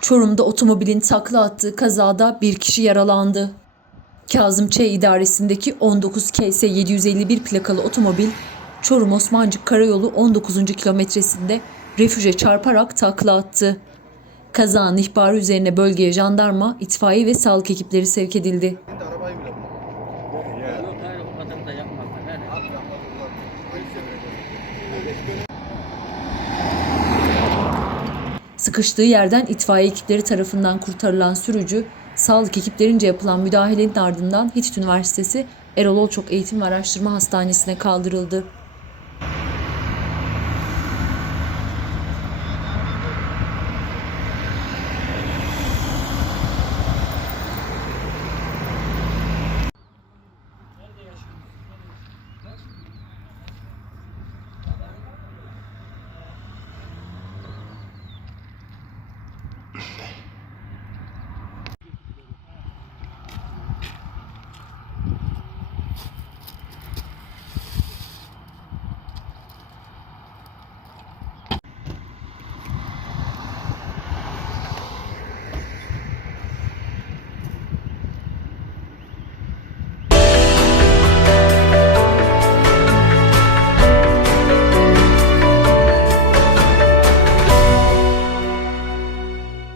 Çorum'da otomobilin takla attığı kazada bir kişi yaralandı. Kazım Ç. idaresindeki 19 KS 751 plakalı otomobil Çorum Osmancık Karayolu 19. kilometresinde refüje çarparak takla attı. Kazanın ihbarı üzerine bölgeye jandarma, itfaiye ve sağlık ekipleri sevk edildi. Sıkıştığı yerden itfaiye ekipleri tarafından kurtarılan sürücü, sağlık ekiplerince yapılan müdahalenin ardından Hitit Üniversitesi Erol Olçok Eğitim ve Araştırma Hastanesi'ne kaldırıldı. Yeah.